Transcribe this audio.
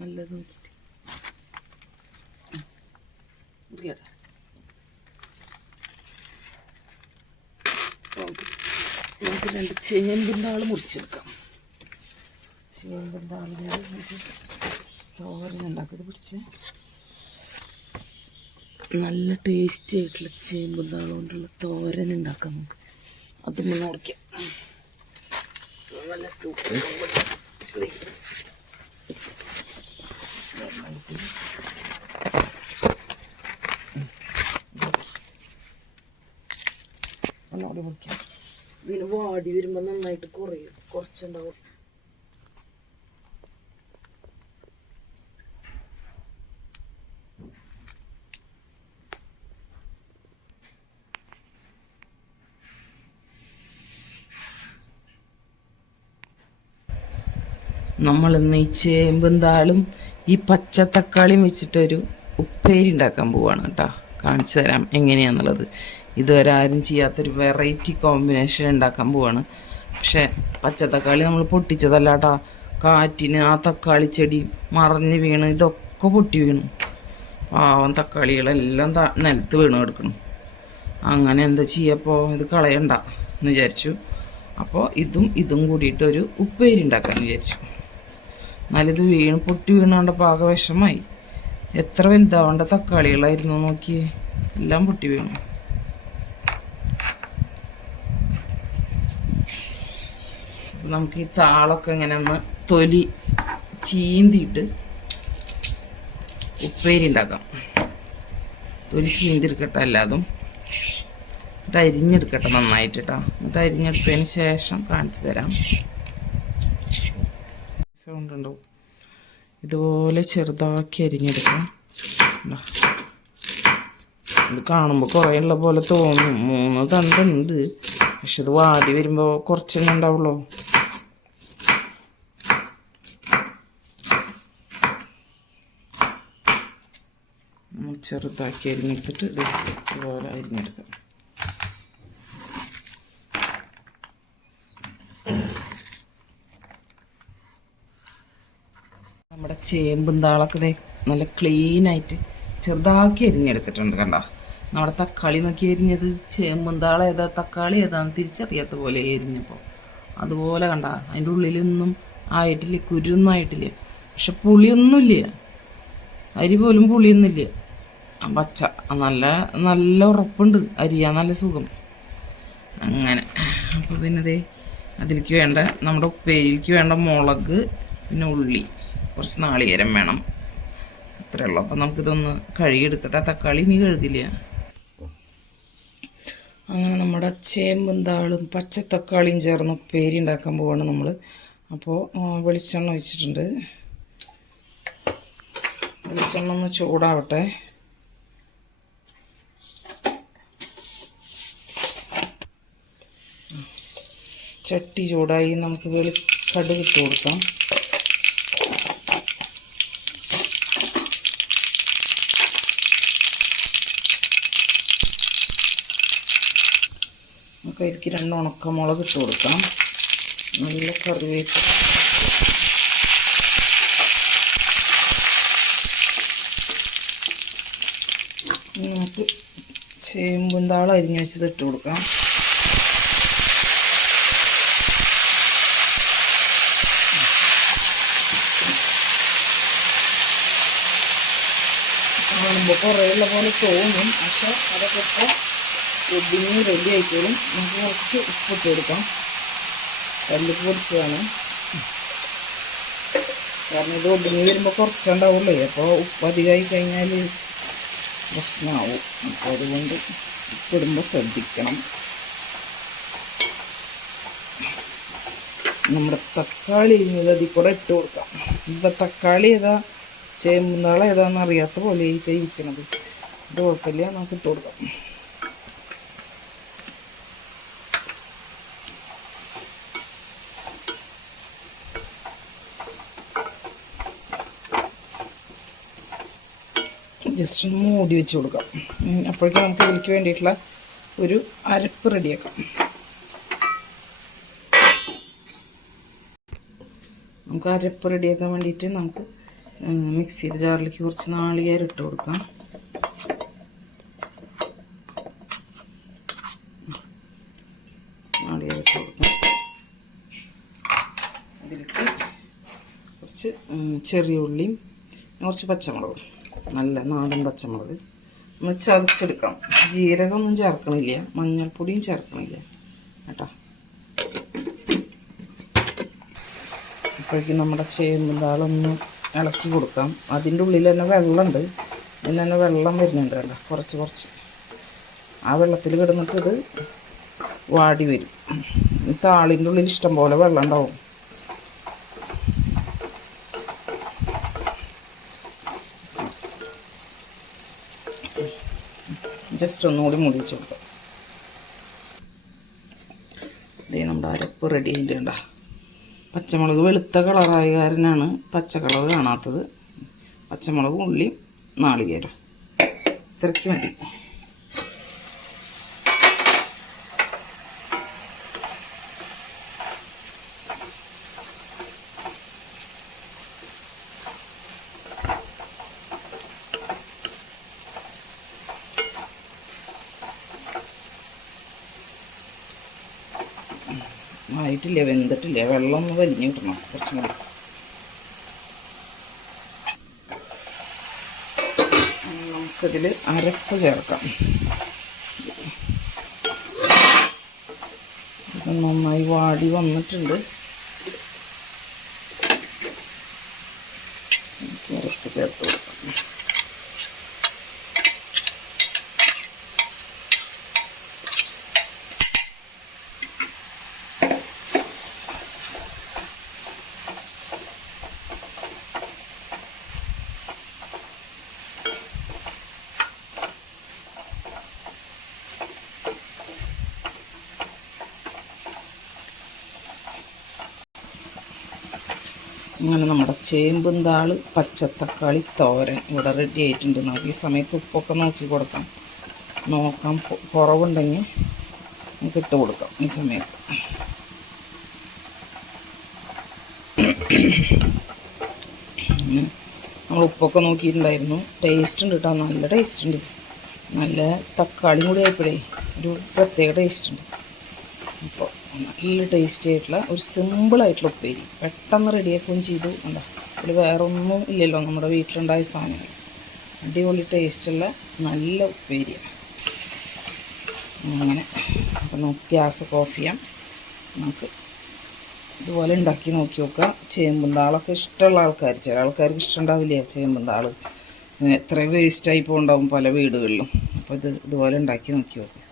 നല്ലത് നോക്കിയിട്ട്. നമുക്ക് രണ്ട് ചേമ്പിന്റെ ആൾ മുറിച്ചെടുക്കാം ചേമ്പിന്റെ ആൾ നമുക്ക് തോരൻ ഉണ്ടാക്കുന്നത് പിടിച്ച്. നല്ല ടേസ്റ്റി ആയിട്ടുള്ള ആൾ കൊണ്ടുള്ള തോരൻ ഉണ്ടാക്കാം നമുക്ക്. അത് ഒന്ന് ഉറക്കാം നല്ല സൂപ്പർ ഒന്നുകൂടി മുറിക്കാം ഇതിന് വാടി വരുമ്പോൾ നന്നായിട്ട് കുറയും. കുറച്ചുണ്ടാവും. നമ്മൾ ഇന്ന് ഈ ചേമ്പെന്താളും ഈ പച്ച തക്കാളിയും വെച്ചിട്ടൊരു ഉപ്പേരി ഉണ്ടാക്കാൻ പോവാണ് കേട്ടോ. കാണിച്ചു തരാം എങ്ങനെയാന്നുള്ളത്. ഇതുവരെ ആരും ചെയ്യാത്തൊരു വെറൈറ്റി കോമ്പിനേഷൻ ഉണ്ടാക്കാൻ പോവാണ്. പക്ഷേ പച്ച തക്കാളി നമ്മൾ പൊട്ടിച്ചതല്ല കേട്ടോ കാറ്റിന് ആ തക്കാളി ചെടി മറഞ്ഞ് വീണ് ഇതൊക്കെ പൊട്ടി വീണു. പാവം തക്കാളികളെല്ലാം ത നിലത്ത് വീണ് കിടക്കണം അങ്ങനെ എന്താ ചെയ്യപ്പോൾ ഇത് കളയണ്ട എന്ന് വിചാരിച്ചു. അപ്പോൾ ഇതും ഇതും കൂടിയിട്ട് ഒരു ഉപ്പേരി ഉണ്ടാക്കാൻ വിചാരിച്ചു. എന്നാലിത് വീണ് പൊട്ടി വീണുകൊണ്ട് പാക വിഷമായി എത്ര വലുതാവേണ്ട തക്കാളികളായിരുന്നു നോക്കിയേ. എല്ലാം പൊട്ടി വീണു. നമുക്ക് ഈ താളൊക്കെ ഇങ്ങനെ ഒന്ന് തൊലി ചീന്തിയിട്ട് ഉപ്പേരി ഉണ്ടാക്കാം. തൊലി ചീന്തിരിക്കട്ടെ എല്ലാതും. എന്നിട്ട് അരിഞ്ഞെടുക്കട്ടെ നന്നായിട്ട് കേട്ടോ എന്നിട്ട് അരിഞ്ഞെടുത്തതിന് ശേഷം കാണിച്ചു തരാം. സൗണ്ട് ഉണ്ടാവും ഇതുപോലെ ചെറുതാക്കി അരിഞ്ഞെടുക്കാം. ഇതാ. കാണുമ്പോൾ കുറേ ഉള്ള പോലെ തോന്നും. മൂന്ന് തണ്ടുണ്ട്. പക്ഷെ ഇത് വാടി വരുമ്പോൾ കുറച്ചെണ്ണം ചെറുതാക്കി അരിഞ്ഞെടുത്തിട്ട് ഇത് ഇതുപോലെ അരിഞ്ഞെടുക്കാം. നമ്മുടെ ചേമ്പും താളൊക്കെ നല്ല ക്ലീൻ ആയിട്ട് ചെറുതാക്കി അരിഞ്ഞെടുത്തിട്ടുണ്ട് കണ്ട? നമ്മുടെ തക്കാളി നോക്കി എരിഞ്ഞത് ചേമ്പും താള ഏതാ? തക്കാളി ഏതാന്ന് തിരിച്ചറിയാത്ത പോലെ എരിഞ്ഞപ്പോൾ അതുപോലെ കണ്ട അതിന്റെ ഉള്ളിലൊന്നും ആയിട്ടില്ല കുരുന്നായിട്ടില്ല പക്ഷെ പുളിയൊന്നുമില്ല. അരി പോലും പുളിയൊന്നുമില്ല. പച്ച നല്ല നല്ല ഉറപ്പുണ്ട്. അരിയാ നല്ല സുഖം. അങ്ങനെ. അപ്പോൾ പിന്നെ ദേ അതിലേക്ക് വേണ്ട നമ്മുടെ ഉപ്പേരിക്ക് വേണ്ട മുളക് പിന്നെ ഉള്ളി. കുറച്ച് നാളികേരം വേണം. അത്രേ ഉള്ളൂ. അപ്പം നമുക്കിതൊന്ന് കഴുകിയെടുക്കട്ടെ. തക്കാളി ഇനി കഴുകില്ല. അങ്ങനെ നമ്മുടെ ചേമ്പും പച്ച തക്കാളിയും ചേർന്ന് ഉപ്പേരി ഉണ്ടാക്കാൻ പോവാണ് നമ്മൾ അപ്പോൾ വെളിച്ചെണ്ണ ഒഴിച്ചിട്ടുണ്ട്. വെളിച്ചെണ്ണ ഒന്ന് ചൂടാവട്ടെ. ചട്ടി ചൂടായി നമുക്ക് വെളി കടുക് ഇട്ട് കൊടുക്കാം. നമുക്ക് അതിലേക്ക് രണ്ട് ഉണക്കമുളക് ഇട്ട് കൊടുക്കാം. നല്ല കറിവേപ്പ്. നമുക്ക് ചേമ്പും താളം അരിഞ്ഞ് വെച്ചത് ഇട്ട് കൊടുക്കാം. കാണുമ്പോൾ കുറേ ഉള്ള പോലെ തോന്നും. പക്ഷെ അതൊക്കെ ഇപ്പോൾ ഒടിഞ്ഞ് റെഡി ആയിക്കോളും. നമുക്ക് കുറച്ച് ഉപ്പിട്ട് കൊടുക്കാം. കല്ല് പൊടിച്ചതാണ്. കാരണം ഇത് ഒടിഞ്ഞ് വരുമ്പോൾ കുറച്ചുണ്ടാവുള്ളൂ. അപ്പോൾ ഉപ്പ് അധികമായി കഴിഞ്ഞാൽ പ്രശ്നമാവും അപ്പോൾ അതുകൊണ്ട് ഉപ്പിടുമ്പോൾ ശ്രദ്ധിക്കണം. നമ്മുടെ തക്കാളി ഇത് അതിൽ കൂടെ ഇട്ട് കൊടുക്കാം. ഇപ്പം തക്കാളി ഏതാ? ചേമ്പുന്നാള ഏതാണെന്ന് അറിയാത്ത പോലെ ഈ ഇരിക്കണത് ഇത് കുഴപ്പമില്ല നമുക്ക് ഇട്ട് കൊടുക്കാം. ജസ്റ്റ് ഒന്ന് മൂടി വെച്ച് കൊടുക്കാം. അപ്പോഴേക്കും നമുക്ക് ഇതിലേക്ക് വേണ്ടിയിട്ടുള്ള ഒരു അരപ്പ് റെഡിയാക്കാം. നമുക്ക് അരപ്പ് റെഡിയാക്കാൻ വേണ്ടിയിട്ട് നമുക്ക് മിക്സിയുടെ ജാറിലേക്ക് കുറച്ച് നാളികേരം ഇട്ട് കൊടുക്കാം. നാളികേരം ഇട്ട് കൊടുക്കാം. അതിലേക്ക് കുറച്ച് ചെറിയ ഉള്ളിയും കുറച്ച് പച്ചമുളകും. നല്ല നാടൻ പച്ചമുളക്. ഒന്ന് ചതച്ചെടുക്കാം. ജീരകമൊന്നും ചേർക്കണില്ല. മഞ്ഞൾപ്പൊടിയും ചേർക്കണില്ല. കേട്ടോ? അപ്പോഴേക്കും നമ്മുടെ ചേമ്പ് താളൊന്ന് ഇളക്കി കൊടുക്കാം. അതിന്റെ ഉള്ളിൽ തന്നെ വെള്ളമുണ്ട്. ഇതിന് തന്നെ വെള്ളം വരുന്നുണ്ട് കണ്ട കുറച്ച് കുറച്ച്. ആ വെള്ളത്തിൽ കിടന്നിട്ട് ഇത് വാടി വരും. താളിന്റെ ഉള്ളിൽ ഇഷ്ടം പോലെ വെള്ളം ഉണ്ടാവും. ജസ്റ്റ് ഒന്നുകൂടി മൂടി വെച്ച് കൊടുക്കാം. ഇതേ നമ്മുടെ അരപ്പ് റെഡി ആയിട്ടുണ്ട് പച്ചമുളക് വെളുത്ത കളറായ കാരനാണ് പച്ച കളർ കാണാത്തത്. പച്ചമുളകും ഉള്ളിയും നാളികേരം. ഇത്രയ്ക്ക് മതി. ആയിട്ടില്ല വെന്തിട്ടില്ല? വെള്ളം ഒന്ന് വലിഞ്ഞു കിട്ടണം കുറച്ചും കൂടി. നമുക്കിതിൽ അരപ്പ് ചേർക്കാം. ഇത് നന്നായി വാടി വന്നിട്ടുണ്ട്. അരപ്പ് ചേർത്ത് കൊടുക്കാം. അങ്ങനെ നമ്മുടെ ചേമ്പുന്താൾ പച്ചത്തക്കാളി തോരൻ ഇവിടെ റെഡി ആയിട്ടുണ്ട്. നമുക്ക് ഈ സമയത്ത് ഉപ്പൊക്കെ നോക്കി കൊടുക്കാം. നോക്കാം കുറവുണ്ടെങ്കിൽ നമുക്ക് ഇട്ട് കൊടുക്കാം ഈ സമയത്ത്. നമ്മൾ ഉപ്പൊക്കെ നോക്കിയിട്ടുണ്ടായിരുന്നു. ടേസ്റ്റ് ഉണ്ട് കേട്ടോ നല്ല ടേസ്റ്റ് ഉണ്ട്. നല്ല തക്കാളിയും കൂടി ആയപ്പോഴേ ഒരു പ്രത്യേക ടേസ്റ്റ് ഉണ്ട്. നല്ല ടേസ്റ്റി ആയിട്ടുള്ള ഒരു സിമ്പിളായിട്ടുള്ള ഉപ്പേരി. പെട്ടെന്ന് റെഡിയാക്കുകയും ചെയ്തു. എന്താ അതിൽ വേറൊന്നും ഇല്ലല്ലോ. നമ്മുടെ വീട്ടിലുണ്ടായ സാധനങ്ങൾ. അടിപൊളി ടേസ്റ്റുള്ള നല്ല ഉപ്പേരിയാണ് അങ്ങനെ. അപ്പം നമുക്ക് ഗ്യാസൊക്കെ ഓഫ് ചെയ്യാം. നമുക്ക് ഇതുപോലെ ഉണ്ടാക്കി നോക്കി നോക്കുക ചേമ്പുന്താളൊക്കെ ഇഷ്ടമുള്ള ആൾക്കാർ ചില ആൾക്കാർക്ക് ഇഷ്ടമുണ്ടാവില്ല ചേമ്പുന്താൾ എത്ര വേസ്റ്റായി പോകുന്നുണ്ടാവും പല വീടുകളിലും. അപ്പോൾ ഇത് ഇതുപോലെ ഉണ്ടാക്കി നോക്കി നോക്കുക